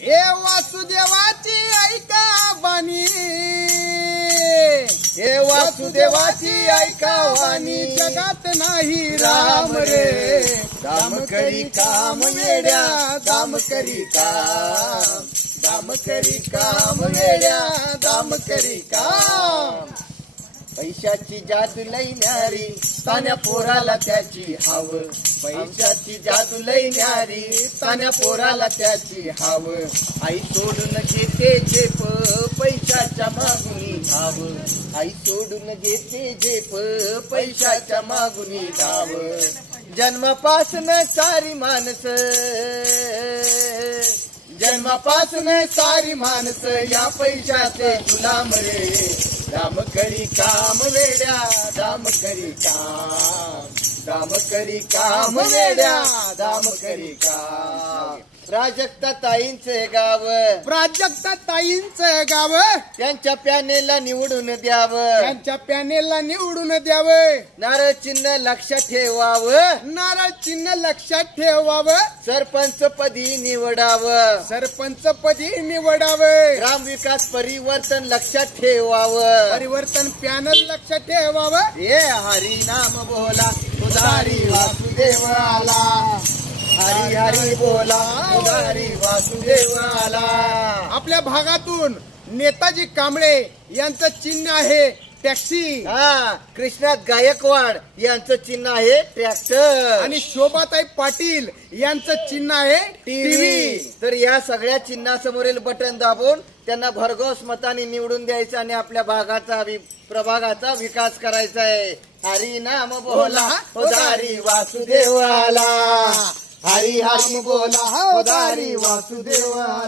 हे वासुदेवाची ऐका वाणी, हे वासुदेवाची ऐका वाणी, जगात नाही राम रे, दाम करी काम वेड्या, दाम करी काम, दाम करी काम वेड्या, दाम करी काम. पैशाची जादू लई न्यारी, तान्या पोराला त्याची हाव. पैशाची जादू लई न्यारी, तान्या पोराला त्याची हाव. आई सोडून घेते झेप, पैशाच्या मागुनी धाव. आई सोडून घेते झेप, पैशाच्या मागुनी धाव. जन्मापासून सारी माणस, जन्मापासून सारी माणस या पैशाचे गुलाम रे. दाम करी काम वेड्या, दाम करी काम, दाम करी काम वेड्या, दाम करी काम. प्राजक्ता ताईंचे गाव, प्राजक्ता ताईंचं गाव, त्यांच्या पॅनेलला निवडून द्यावं, त्यांच्या पॅनेलला निवडून द्यावं. नारळ चिन्ह लक्षात ठेवावं, नारळ चिन्ह लक्षात ठेवावं. सरपंच पदी निवडावं, सरपंच पदी निवडावं. ग्रामविकास परिवर्तन लक्षात ठेवावं, परिवर्तन पॅनल लक्षात ठेवावं. ये हरी नाम बोला, उदारी वासुदेव आला. हरी हरी बोला, उदारी वासुदेव आला. आपल्या भागातून नेताजी कांबळे यांचं चिन्ह आहे टॅक्सी, हा, कृष्णात गायकवाड यांचं चिन्ह आहे ट्रॅक्टर, आणि शोभाताई पाटील यांचं चिन्ह आहे टीव्ही. तर या सगळ्या चिन्हासमोरील बटन दाबून त्यांना भरघोस मताने निवडून द्यायचं आणि आपल्या भागाचा प्रभागाचा विकास करायचा आहे. हरी नाम बोला, उदारी वासुदेव आला. हरी हरी बोला, उदारी वासुदेव आला.